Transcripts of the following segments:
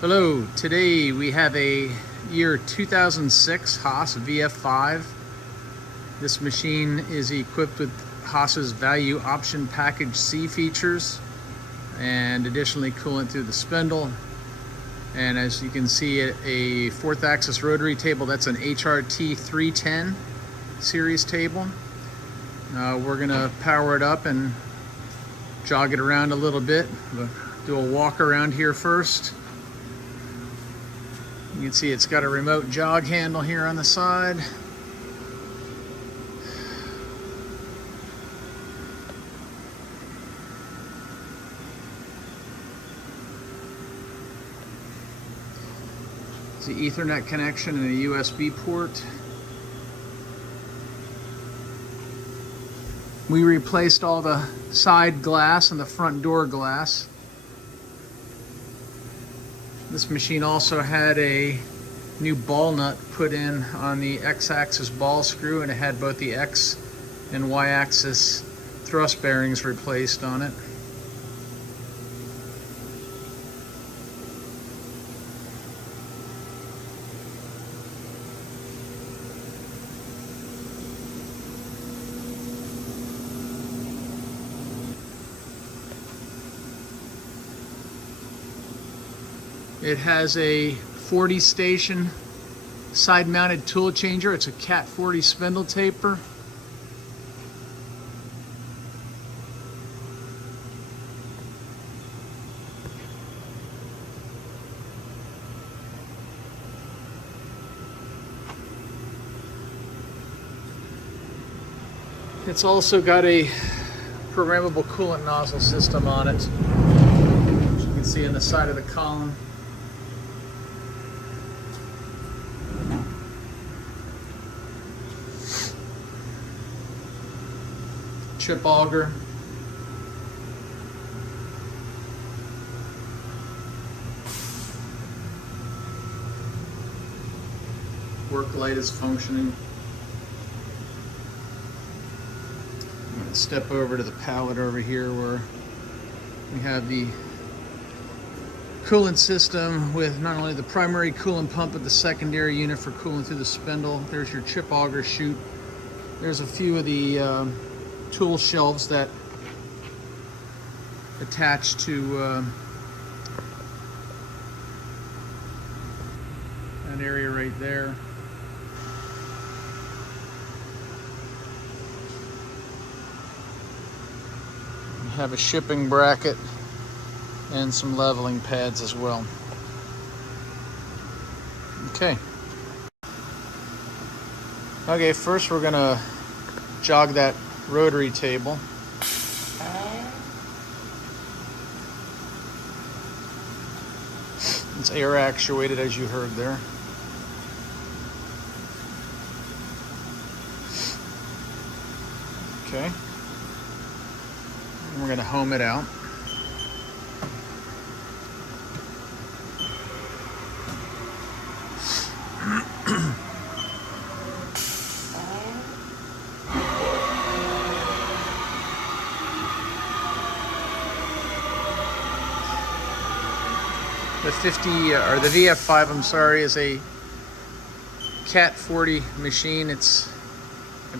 Hello, today we have a year 2006 Haas VF5. This machine is equipped with Haas's Value Option Package C features and additionally coolant through the spindle. And as you can see, a 4th axis rotary table. That's an HRT 310 series table. We're gonna power it up and jog it around a little bit. We'll do a walk around here first. You can see it's got a remote jog handle here on the side. It's the Ethernet connection and a USB port. We replaced all the side glass and the front door glass. This machine also had a new ball nut put in on the X-axis ball screw, and it had both the X and Y-axis thrust bearings replaced on it. It has a 40 station side mounted tool changer. It's a Cat 40 spindle taper. It's also got a programmable coolant nozzle system on it, as you can see in the side of the column. Chip auger. Work light is functioning. I'm going to step over to the pallet over here where we have the coolant system with not only the primary coolant pump but the secondary unit for cooling through the spindle. There's your chip auger chute. There's a few of the tool shelves that attach to an area right there. You have a shipping bracket and some leveling pads as well. Okay, first we're gonna jog that rotary table. It's air actuated, as you heard there. Okay. And we're going to home it out. The 50 or the VF5, I'm sorry, is a Cat 40 machine. It's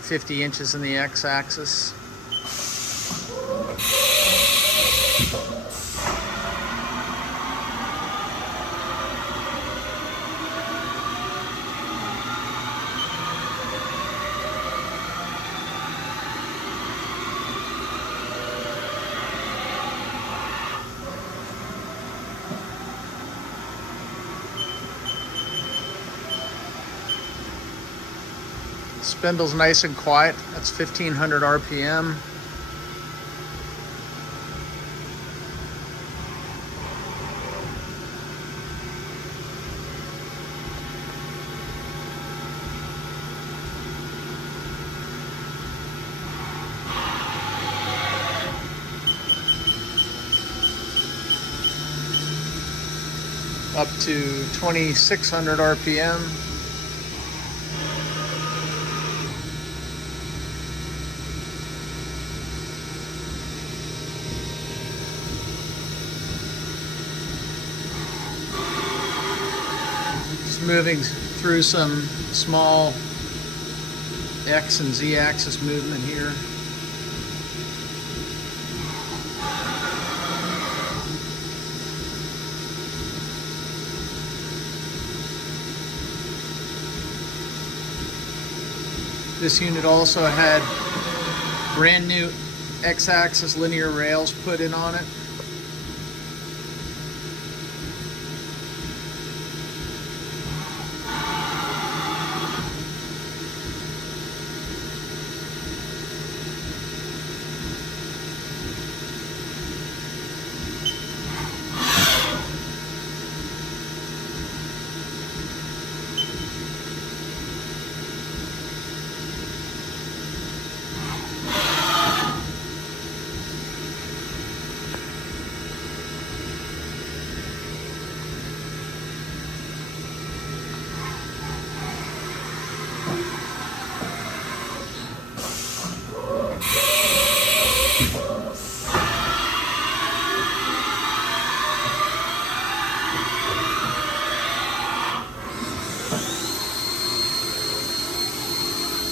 50 inches in the X-axis. Spindle's nice and quiet. That's 1500 RPM. Up to 2600 RPM. Just moving through some small X and Z axis movement here. This unit also had brand new X-axis linear rails put in on it.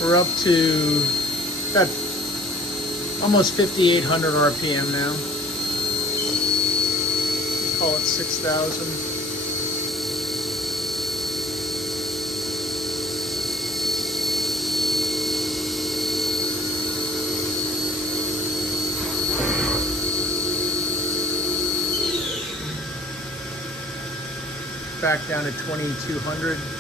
We're up to about almost 5,800 RPM now. Call it 6,000. Back down to 2,200.